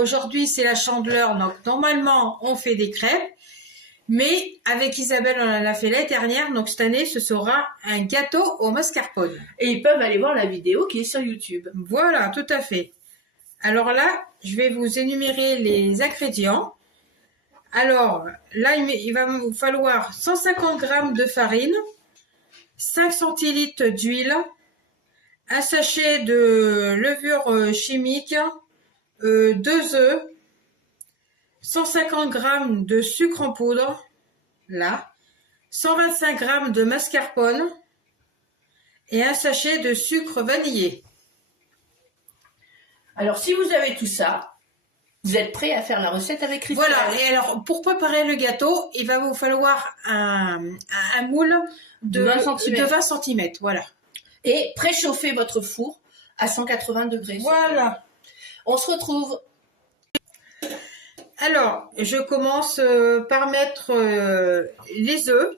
aujourd'hui c'est la Chandeleur, donc normalement on fait des crêpes. Mais avec Isabelle, on en a fait l'année dernière, donc cette année, ce sera un gâteau au mascarpone. Et ils peuvent aller voir la vidéo qui est sur YouTube. Voilà, tout à fait. Alors là, je vais vous énumérer les ingrédients. Alors là, il va vous falloir 150 g de farine, 5 centilitres d'huile, un sachet de levure chimique, 2 œufs, 150 g de sucre en poudre, là, 125 g de mascarpone et un sachet de sucre vanillé. Alors, si vous avez tout ça, vous êtes prêt à faire la recette avec Christelle. Voilà, et alors pour préparer le gâteau, il va vous falloir un moule de 20 cm. Voilà. Et préchauffez votre four à 180 degrés. Voilà. On se retrouve. Alors, je commence par mettre les œufs.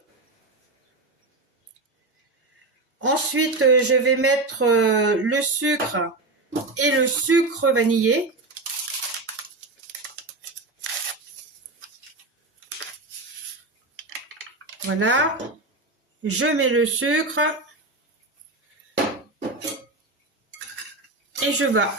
Ensuite, je vais mettre le sucre et le sucre vanillé. Voilà. Je mets le sucre et je bats.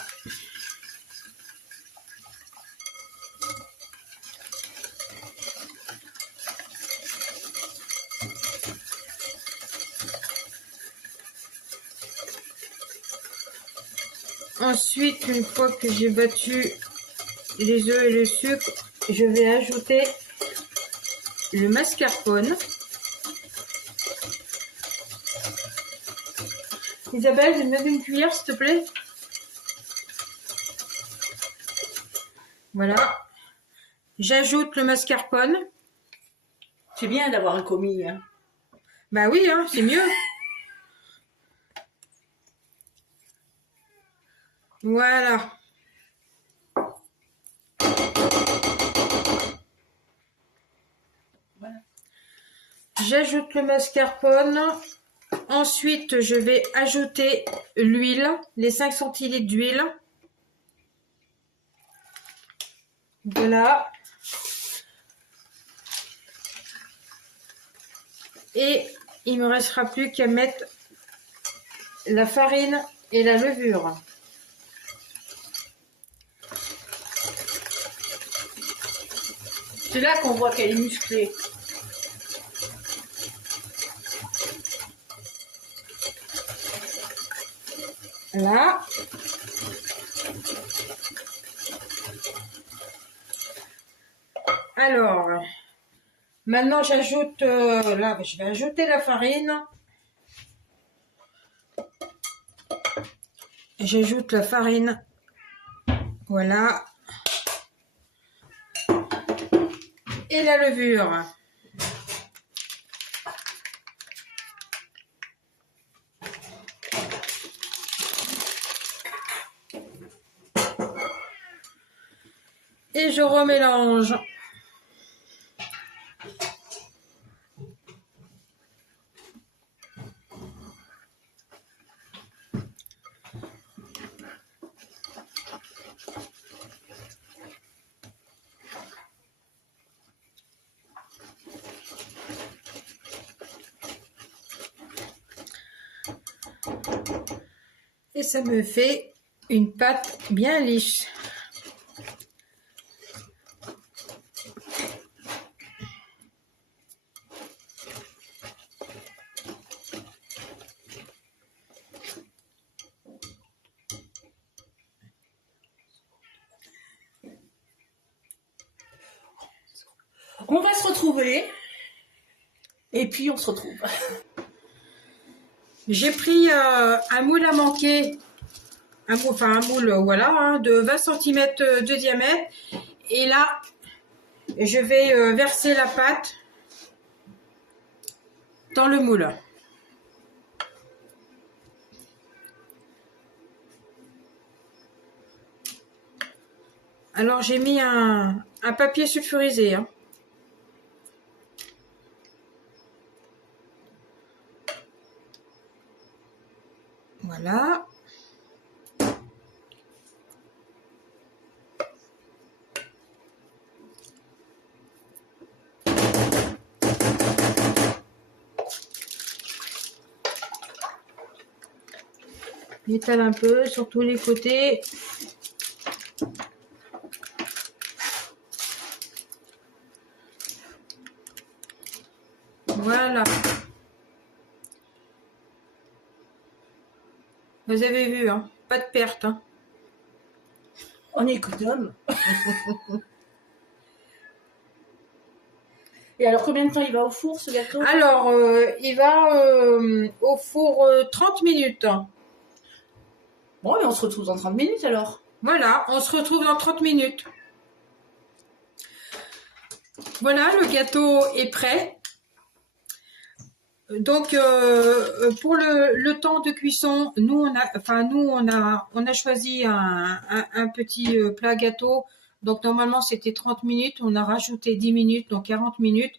Ensuite, une fois que j'ai battu les œufs et le sucre, je vais ajouter le mascarpone. Isabelle, je me mets une cuillère, s'il te plaît. Voilà. J'ajoute le mascarpone. C'est bien d'avoir un commis. Hein. Bah oui, hein, c'est mieux. Voilà. J'ajoute le mascarpone. Ensuite, je vais ajouter l'huile, les 5 centilitres d'huile. Voilà. Et il me restera plus qu'à mettre la farine et la levure. C'est là qu'on voit qu'elle est musclée. Là. Alors, maintenant j'ajoute, là je vais ajouter la farine. J'ajoute la farine. Voilà. Et la levure. Et je remélange. Et ça me fait une pâte bien lisse. On va se retrouver. Et puis on se retrouve. J'ai pris un moule à manquer, un moule voilà, hein, de 20 cm de diamètre. Et là, je vais verser la pâte dans le moule. Alors j'ai mis un papier sulfurisé. Hein. Voilà. J'étale un peu sur tous les côtés. Voilà. Vous avez vu, hein, pas de perte. Hein. On est économe. Et alors, combien de temps il va au four, ce gâteau? Alors, il va au four 30 minutes. Bon, et on se retrouve dans 30 minutes alors. Voilà, on se retrouve dans 30 minutes. Voilà, le gâteau est prêt. Donc, pour le temps de cuisson, nous on a choisi un petit plat gâteau. Donc normalement c'était 30 minutes, on a rajouté 10 minutes, donc 40 minutes.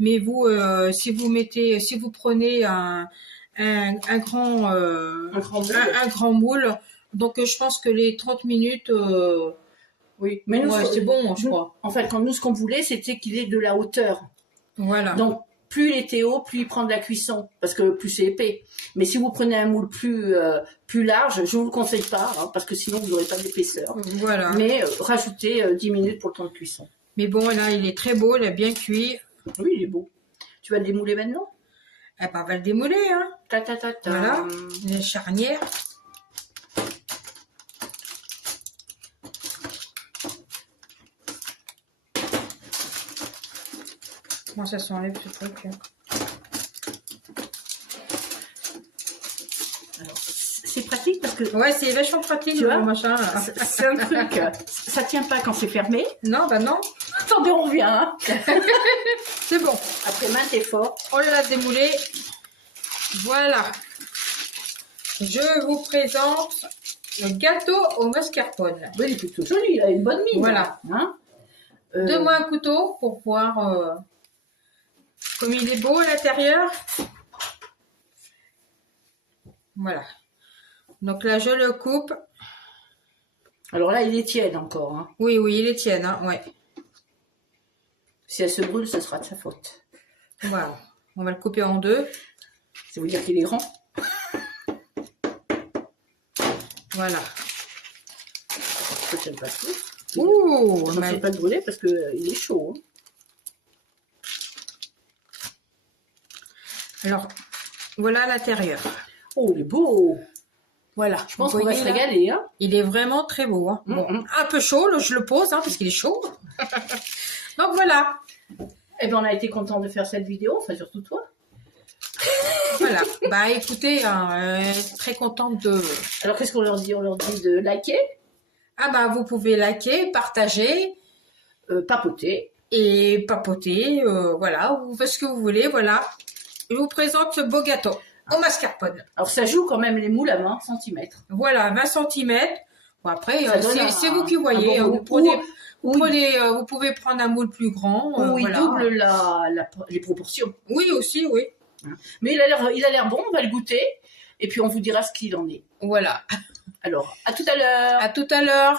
Mais vous, si vous prenez un grand un grand moule, donc je pense que les 30 minutes, oui, mais nous, ouais, c'est bon, je crois. En fait, nous, ce qu'on voulait, c'était qu'il ait de la hauteur. Voilà. Donc, plus il était haut, plus il prend de la cuisson, parce que plus c'est épais. Mais si vous prenez un moule plus large, je vous le conseille pas, hein, parce que sinon vous n'aurez pas d'épaisseur. Voilà. Mais rajoutez 10 minutes pour le temps de cuisson. Mais bon, là, il est très beau, il a bien cuit. Oui, il est beau. Tu vas le démouler maintenant? Eh ben, on va le démouler, hein. Ta, ta, ta, ta. Voilà, les charnières. Comment ça s'enlève ce truc là? C'est pratique parce que... Ouais, c'est vachement pratique, tu vois, machin. c'est un truc, ça tient pas quand c'est fermé. Non, bah non. Attendez, on revient. Hein. C'est bon. Après maintes efforts. On l'a démoulé. Voilà. Je vous présente le gâteau au mascarpone. Oui, il est plutôt joli, il a une bonne mine. Voilà. Hein, Donne-moi un couteau pour voir comme il est beau à l'intérieur. Voilà. Donc là, je le coupe. Alors là, il est tiède encore. Hein. Oui, oui, il est tiède, hein, ouais. Si elle se brûle, ce sera de sa faute. Voilà. On va le couper en deux. Ça veut dire qu'il est grand. Voilà. Je ne sais pas tout. Ouh, Je ne sais pas le brûler parce qu'il est chaud. Hein. Alors, voilà l'intérieur. Oh, il est beau. Voilà. Je pense qu'on va se régaler. Hein. Il est vraiment très beau. Hein. Bon, un peu chaud, là, je le pose hein, parce qu'il est chaud. Donc voilà. Eh bien, on a été content de faire cette vidéo, enfin surtout toi. Voilà. Bah écoutez, très contente de... Alors qu'est-ce qu'on leur dit? On leur dit de liker. Ah bah vous pouvez liker, partager. Papoter. Et papoter, voilà, vous faites ce que vous voulez, voilà. Je vous présente ce beau gâteau au mascarpone. Alors ça joue quand même les moules à 20 cm. Voilà, 20 cm. Bon, après, c'est vous qui bon voyez. Vous pouvez prendre un moule plus grand. Oui, voilà. double les proportions. Oui, aussi, oui. Mais il a l'air bon, on va le goûter. Et puis on vous dira ce qu'il en est. Voilà. Alors, à tout à l'heure. À tout à l'heure.